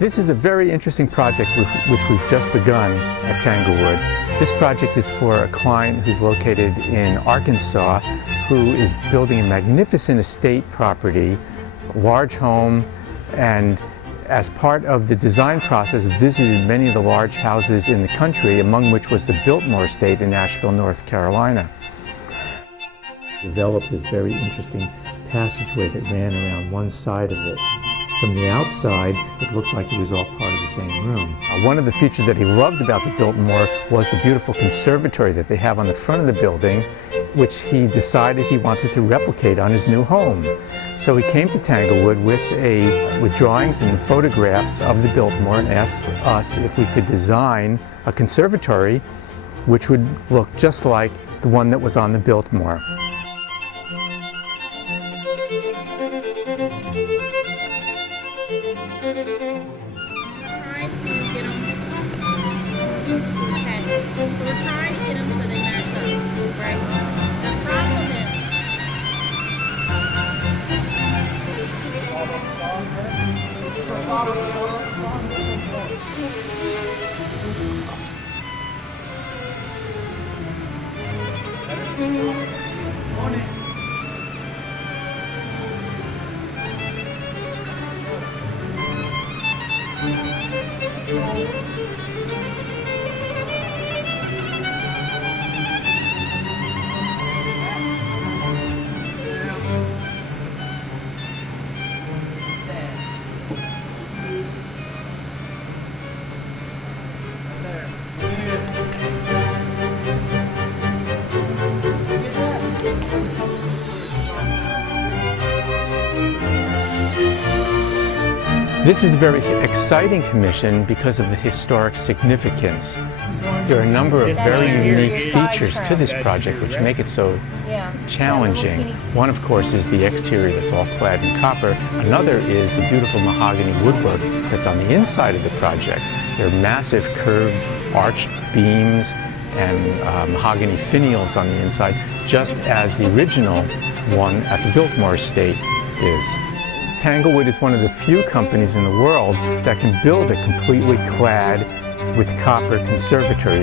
This is a very interesting project which we've just begun at Tanglewood. This project is for a client who's located in Arkansas who is building a magnificent estate property, large home, and as part of the design process visited many of the large houses in the country, among which was the Biltmore Estate in Asheville, North Carolina. Developed this very interesting passageway that ran around one side of it. From the outside, it looked like it was all part of the same room. One of the features that he loved about the Biltmore was the beautiful conservatory that they have on the front of the building, which he decided he wanted to replicate on his new home. So he came to Tanglewood with drawings and photographs of the Biltmore and asked us if we could design a conservatory which would look just like the one that was on the Biltmore. So we're trying to get them so they match up, right? The problem is... This is a very exciting commission because of the historic significance. There are a number of very unique features to this project which make it so challenging. One, of course, is the exterior that's all clad in copper. Another is the beautiful mahogany woodwork that's on the inside of the project. There are massive curved arched beams and mahogany finials on the inside, just as the original one at the Biltmore Estate is. Tanglewood is one of the few companies in the world that can build a completely clad with copper conservatory.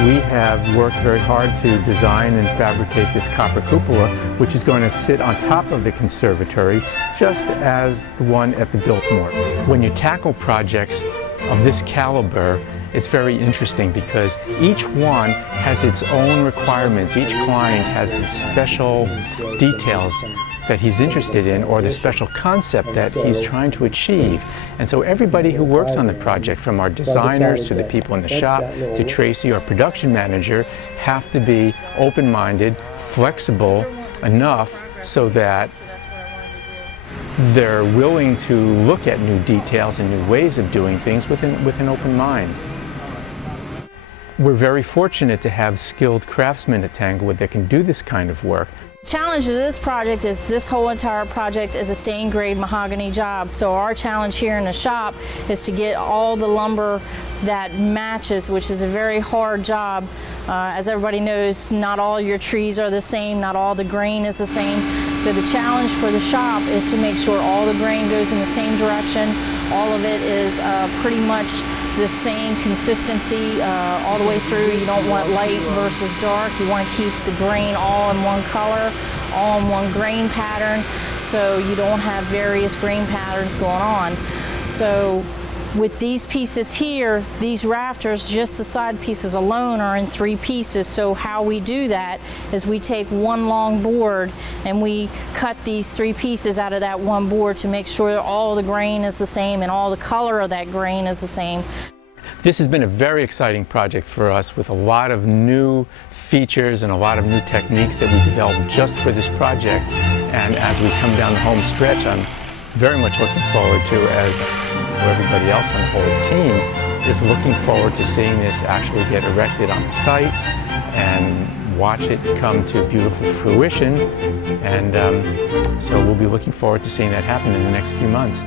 We have worked very hard to design and fabricate this copper cupola, which is going to sit on top of the conservatory, just as the one at the Biltmore. When you tackle projects of this caliber, it's very interesting because each one has its own requirements. Each client has the special details that he's interested in or the special concept that he's trying to achieve. And so everybody who works on the project, from our designers to the people in the shop to Tracy, our production manager, have to be open-minded, flexible enough so that they're willing to look at new details and new ways of doing things with an open mind. We're very fortunate to have skilled craftsmen at Tanglewood that can do this kind of work. The challenge of this project is this whole entire project is a stained grade mahogany job. So our challenge here in the shop is to get all the lumber that matches, which is a very hard job. As everybody knows, not all your trees are the same, not all the grain is the same. So the challenge for the shop is to make sure all the grain goes in the same direction. All of it is pretty much the same consistency all the way through. You don't want light versus dark. You want to keep the grain all in one color, all in one grain pattern, so you don't have various grain patterns going on. So with these pieces here, these rafters, just the side pieces alone are in 3 pieces. So how we do that is we take one long board and we cut these 3 pieces out of that one board to make sure that all the grain is the same and all the color of that grain is the same. This has been a very exciting project for us with a lot of new features and a lot of new techniques that we developed just for this project. And as we come down the home stretch, I'm very much looking forward to, as everybody else on the whole team is looking forward to seeing this actually get erected on the site and watch it come to beautiful fruition. And so we'll be looking forward to seeing that happen in the next few months.